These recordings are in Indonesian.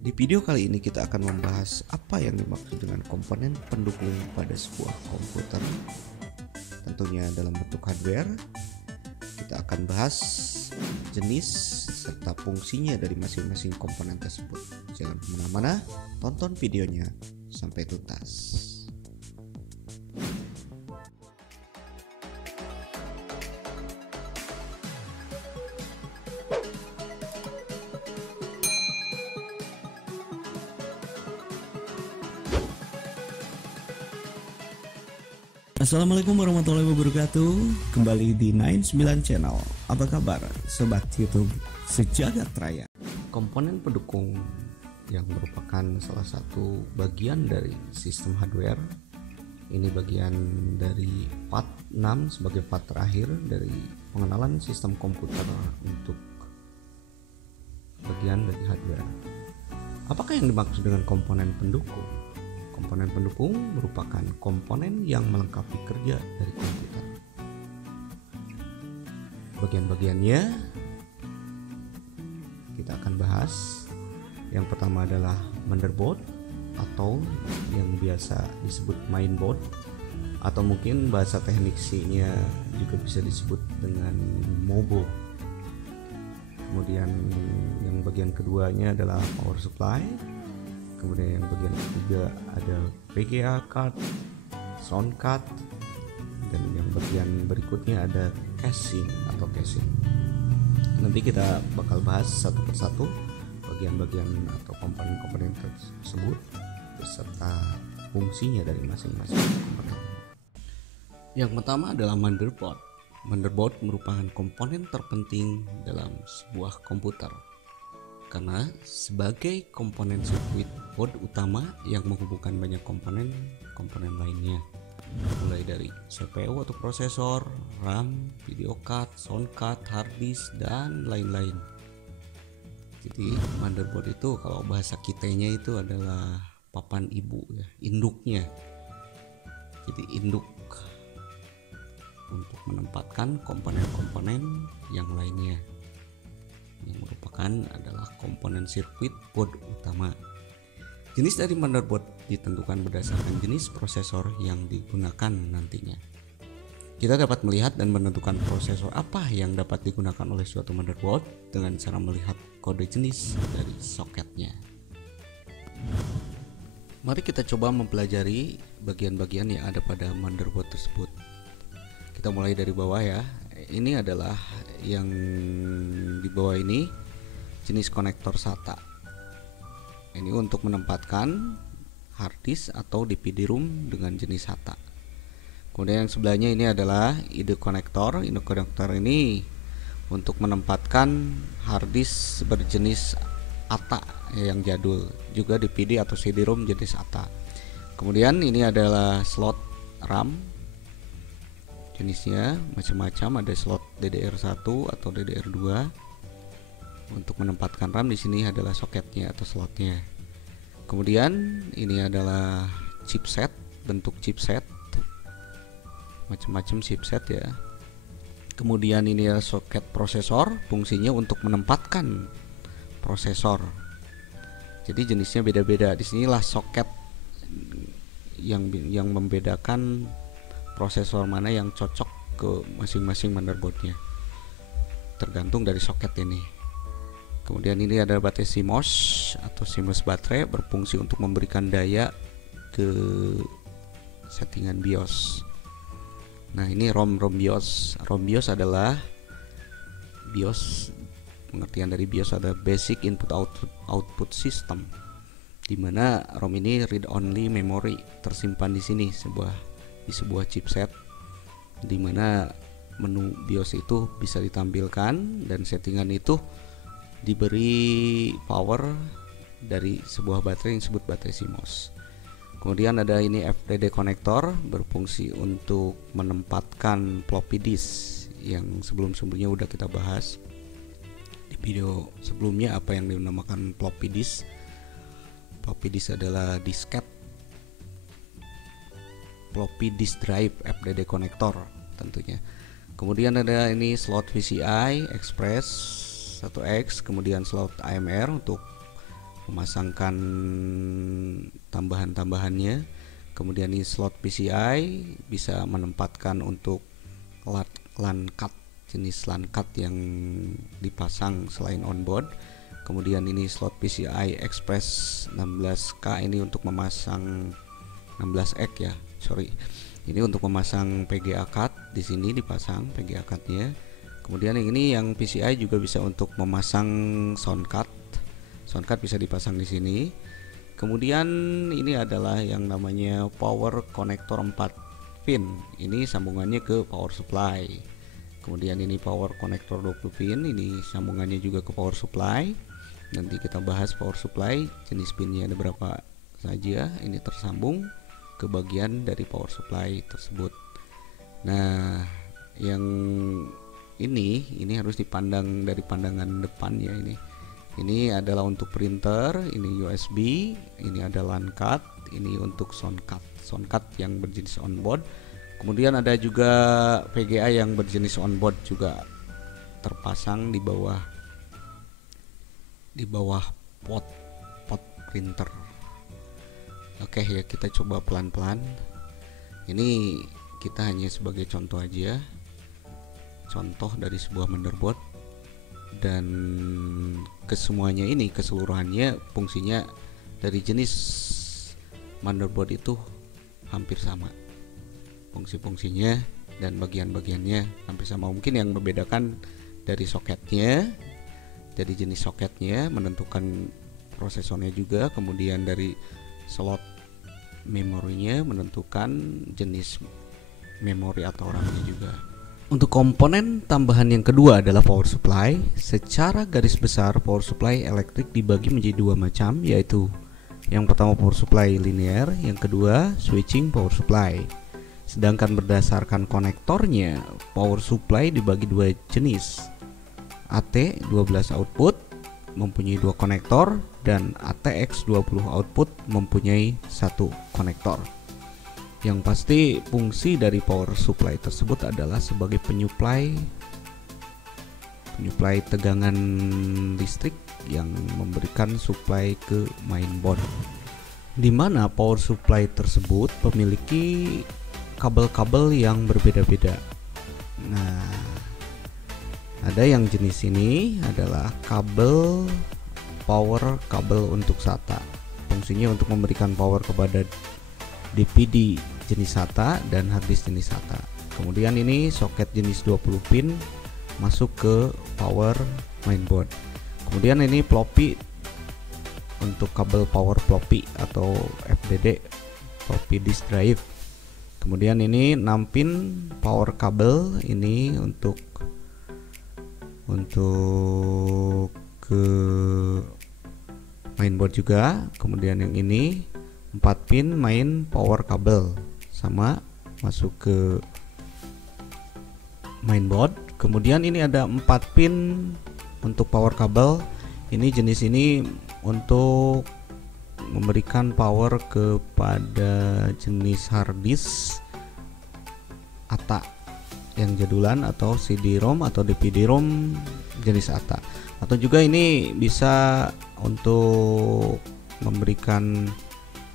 Di video kali ini kita akan membahas apa yang dimaksud dengan komponen pendukung pada sebuah komputer. Tentunya dalam bentuk hardware. Kita akan bahas jenis serta fungsinya dari masing-masing komponen tersebut. Jangan kemana-mana, tonton videonya sampai tuntas. Assalamualaikum warahmatullahi wabarakatuh. Kembali di 99 Channel. Apa kabar sobat YouTube sejagat raya? Komponen pendukung yang merupakan salah satu bagian dari sistem hardware. Ini bagian dari part 6 sebagai part terakhir dari pengenalan sistem komputer untuk bagian dari hardware. Apakah yang dimaksud dengan komponen pendukung? Komponen pendukung merupakan komponen yang melengkapi kerja dari komputer. Bagian-bagiannya kita akan bahas. Yang pertama adalah motherboard atau yang biasa disebut mainboard, atau mungkin bahasa tekniknya juga bisa disebut dengan MOBO. Kemudian yang bagian keduanya adalah power supply. Kemudian yang bagian ketiga ada VGA card, sound card, dan yang bagian berikutnya ada casing atau casing. Nanti kita bakal bahas satu persatu bagian-bagian atau komponen-komponen tersebut beserta fungsinya dari masing-masing komponen. Yang pertama adalah motherboard. Motherboard merupakan komponen terpenting dalam sebuah komputer, karena sebagai komponen sirkuit board utama yang menghubungkan banyak komponen lainnya, mulai dari CPU atau prosesor, RAM, video card, sound card, hard disk, dan lain-lain. Jadi motherboard itu kalau bahasa kitanya itu adalah papan ibu ya, induknya. Jadi induk untuk menempatkan komponen-komponen yang lainnya, yang merupakan adalah komponen sirkuit board utama. Jenis dari motherboard ditentukan berdasarkan jenis prosesor yang digunakan nantinya. Kita dapat melihat dan menentukan prosesor apa yang dapat digunakan oleh suatu motherboard dengan cara melihat kode jenis dari soketnya. Mari kita coba mempelajari bagian-bagian yang ada pada motherboard tersebut. Kita mulai dari bawah ya. Ini adalah yang di bawah ini jenis konektor SATA. Ini untuk menempatkan hard disk atau DVD-ROM dengan jenis SATA. Kemudian yang sebelahnya ini adalah ID konektor. ID konektor ini untuk menempatkan hard disk berjenis ATA yang jadul, juga DVD atau CD-ROM jenis ATA. Kemudian ini adalah slot RAM. Jenisnya macam-macam, ada slot DDR1 atau DDR2. Untuk menempatkan RAM di sini adalah soketnya atau slotnya. Kemudian ini adalah chipset, bentuk chipset, macam-macam chipset ya. Kemudian ini adalah soket prosesor, fungsinya untuk menempatkan prosesor. Jadi jenisnya beda-beda. Di sinilah soket yang membedakan prosesor mana yang cocok ke masing-masing motherboardnya, tergantung dari soket ini. Kemudian ini ada baterai CMOS atau CMOS baterai, berfungsi untuk memberikan daya ke settingan BIOS. Nah ini ROM BIOS. ROM BIOS adalah BIOS, pengertian dari BIOS ada Basic Input Output System, dimana ROM ini read only memory, tersimpan di sini di sebuah chipset, dimana menu BIOS itu bisa ditampilkan dan settingan itu diberi power dari sebuah baterai yang disebut baterai CMOS. Kemudian ada ini FDD konektor, berfungsi untuk menempatkan floppy disk yang sebelumnya udah kita bahas di video sebelumnya apa yang dinamakan floppy disk. Floppy disk adalah disket, floppy disk drive, FDD konektor tentunya. Kemudian ada ini slot PCI Express 1X, kemudian slot AMR untuk memasangkan tambahan-tambahannya. Kemudian ini slot PCI, bisa menempatkan untuk LAN card, jenis LAN card yang dipasang selain onboard. Kemudian ini slot PCI Express 16K, ini untuk memasang 16X ya, sorry. Ini untuk memasang PGA card, di sini dipasang PGA cardnya. Kemudian yang ini yang PCI juga bisa untuk memasang sound card. Sound card bisa dipasang di sini. Kemudian ini adalah yang namanya power connector 4 pin. Ini sambungannya ke power supply. Kemudian ini power connector 20 pin, ini sambungannya juga ke power supply. Nanti kita bahas power supply, jenis pinnya ada berapa saja. Ini tersambung ke bagian dari power supply tersebut. Nah, yang ini harus dipandang dari pandangan depannya ini. Ini adalah untuk printer, ini USB, ini ada LAN card, ini untuk sound card. Sound card yang berjenis onboard. Kemudian ada juga PGA yang berjenis onboard juga terpasang di bawah pot printer. Oke ya, kita coba pelan-pelan. Ini kita hanya sebagai contoh aja, contoh dari sebuah motherboard, dan kesemuanya ini keseluruhannya fungsinya dari jenis motherboard itu hampir sama, fungsi-fungsinya dan bagian-bagiannya hampir sama. Mungkin yang membedakan dari soketnya, dari jenis soketnya menentukan prosesornya juga, kemudian dari slot memorinya menentukan jenis memori atau RAM-nya juga. Untuk komponen tambahan yang kedua adalah power supply. Secara garis besar power supply elektrik dibagi menjadi dua macam, yaitu yang pertama power supply linear, yang kedua switching power supply. Sedangkan berdasarkan konektornya, power supply dibagi dua jenis. AT12 output mempunyai dua konektor dan ATX20 output mempunyai satu konektor. Yang pasti fungsi dari power supply tersebut adalah sebagai penyuplai tegangan listrik yang memberikan supply ke mainboard, di mana power supply tersebut memiliki kabel-kabel yang berbeda-beda. Nah, ada yang jenis ini adalah kabel kabel untuk SATA. Fungsinya untuk memberikan power kepada DPD jenis SATA dan harddisk jenis SATA. Kemudian ini soket jenis 20 pin masuk ke power mainboard. Kemudian ini floppy untuk kabel power floppy atau FDD, floppy disk drive. Kemudian ini 6 pin power kabel, ini untuk ke mainboard juga. Kemudian yang ini 4 pin main power kabel, sama masuk ke mainboard. Kemudian ini ada 4 pin untuk power kabel. Ini jenis ini untuk memberikan power kepada jenis harddisk ATA yang jadulan atau CD-ROM atau DVD-ROM jenis ATA. Atau juga ini bisa untuk memberikan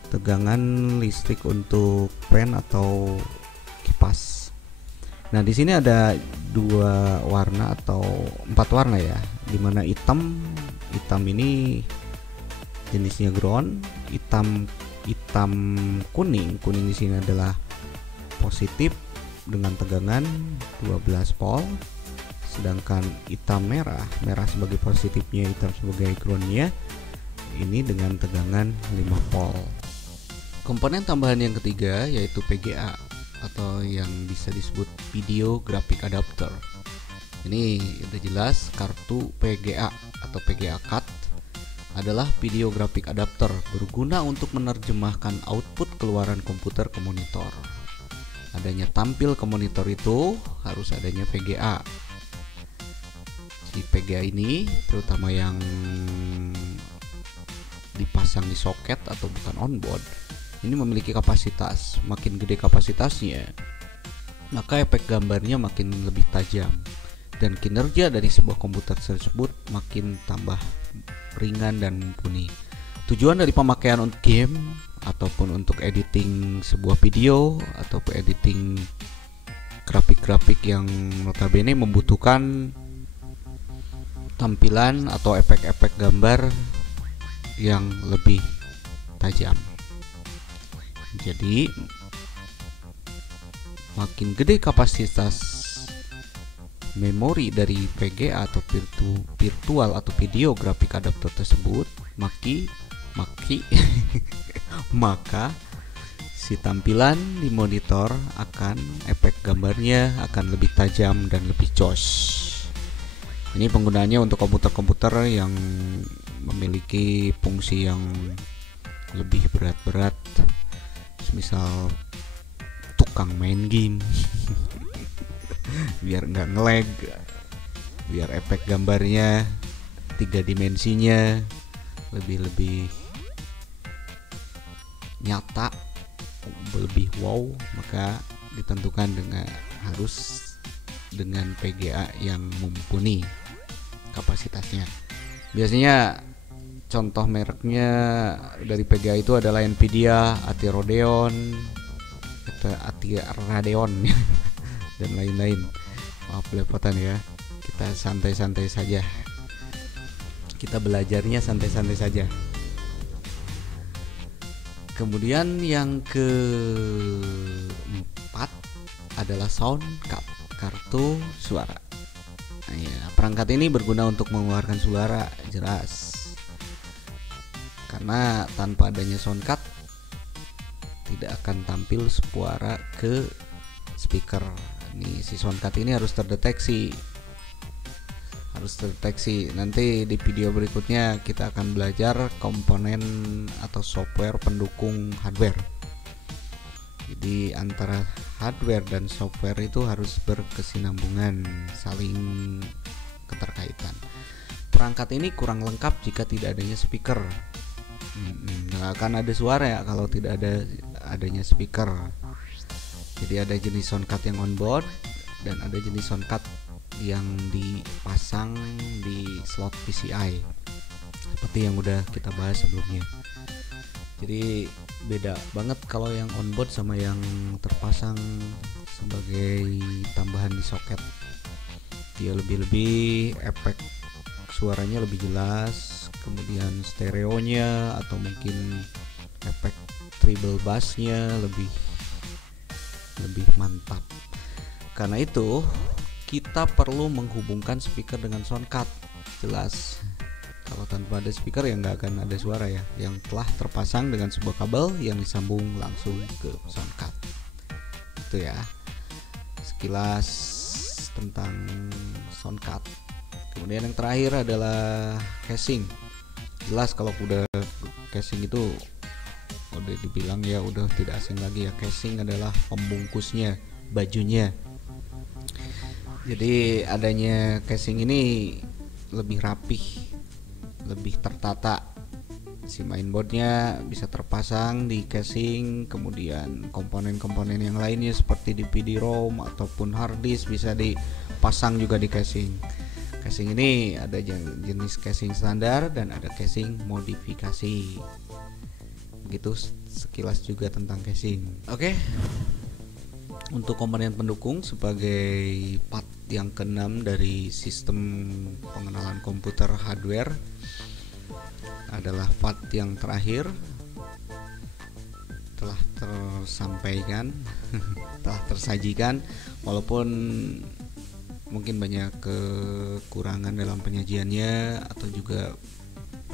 tegangan listrik untuk fan atau kipas. Nah, di sini ada 2 warna atau 4 warna ya, dimana hitam ini jenisnya ground, hitam kuning di sini adalah positif dengan tegangan 12 volt, sedangkan hitam merah sebagai positifnya, hitam sebagai groundnya, ini dengan tegangan 5 volt. Komponen tambahan yang ketiga yaitu PGA atau yang bisa disebut video graphic adapter. Ini udah jelas, kartu PGA atau PGA card adalah video graphic adapter, berguna untuk menerjemahkan output keluaran komputer ke monitor. Adanya tampil ke monitor itu harus adanya PGA. Si PGA ini terutama yang dipasang di soket atau bukan onboard, ini memiliki kapasitas. Makin gede kapasitasnya, maka efek gambarnya makin lebih tajam, dan kinerja dari sebuah komputer tersebut makin tambah ringan dan mumpuni. Tujuan dari pemakaian untuk game ataupun untuk editing sebuah video ataupun editing grafik-grafik yang notabene membutuhkan tampilan atau efek-efek gambar yang lebih tajam. Jadi makin gede kapasitas memori dari VGA atau virtual atau video grafik adapter tersebut, maka si tampilan di monitor akan efek gambarnya akan lebih tajam dan lebih jos. Ini penggunaannya untuk komputer-komputer yang memiliki fungsi yang lebih berat-berat, misal tukang main game biar nggak nge-lag, biar efek gambarnya 3 dimensinya lebih nyata, lebih wow, maka ditentukan harus dengan VGA yang mumpuni kapasitasnya. Biasanya contoh mereknya dari VGA itu adalah Nvidia, Radeon dan lain-lain. Maaf belepotan ya. Kita santai-santai saja. Kita belajarnya santai-santai saja. Kemudian yang keempat adalah sound card, kartu suara. Nah, ya, perangkat ini berguna untuk mengeluarkan suara jelas. Karena tanpa adanya sound card tidak akan tampil suara ke speaker. Nih, si sound card ini harus terdeteksi. Nanti di video berikutnya kita akan belajar komponen atau software pendukung hardware. Jadi antara hardware dan software itu harus berkesinambungan, saling keterkaitan. Perangkat ini kurang lengkap jika tidak adanya speaker. Nggak akan ada suara ya kalau tidak adanya speaker. Jadi ada jenis sound card yang onboard dan ada jenis sound card yang dipasang di slot PCI seperti yang udah kita bahas sebelumnya. Jadi beda banget kalau yang onboard sama yang terpasang sebagai tambahan di soket. Dia lebih efek suaranya lebih jelas, kemudian stereonya atau mungkin efek treble bassnya lebih mantap. Karena itu kita perlu menghubungkan speaker dengan sound card. Jelas kalau tanpa ada speaker ya nggak akan ada suara ya, yang telah terpasang dengan sebuah kabel yang disambung langsung ke sound card. Itu ya sekilas tentang sound card. Kemudian yang terakhir adalah casing. Jelas kalau udah casing itu udah dibilang ya udah tidak asing lagi ya, casing adalah pembungkusnya, bajunya. Jadi adanya casing ini lebih rapih, lebih tertata. Si mainboardnya bisa terpasang di casing, kemudian komponen-komponen yang lainnya seperti DVD-ROM ataupun hard disk bisa dipasang juga di casing. Casing ini ada jenis casing standar dan ada casing modifikasi. Begitu sekilas juga tentang casing. Oke. Untuk komponen pendukung sebagai part yang keenam dari sistem pengenalan komputer hardware adalah part yang terakhir, telah tersampaikan, telah tersajikan, walaupun mungkin banyak kekurangan dalam penyajiannya atau juga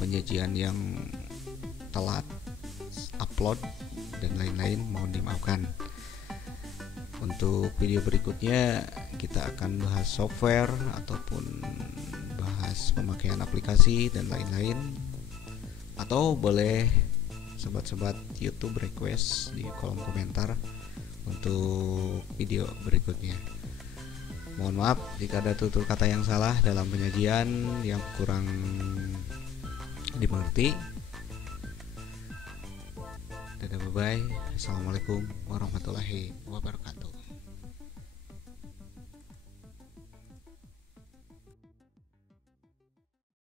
penyajian yang telat upload dan lain-lain, mohon dimaafkan. Untuk video berikutnya kita akan bahas software ataupun bahas pemakaian aplikasi dan lain-lain, atau boleh sobat-sobat YouTube request di kolom komentar untuk video berikutnya. Mohon maaf jika ada tutur kata yang salah dalam penyajian yang kurang dimengerti. Dadah, bye bye. Assalamualaikum warahmatullahi wabarakatuh.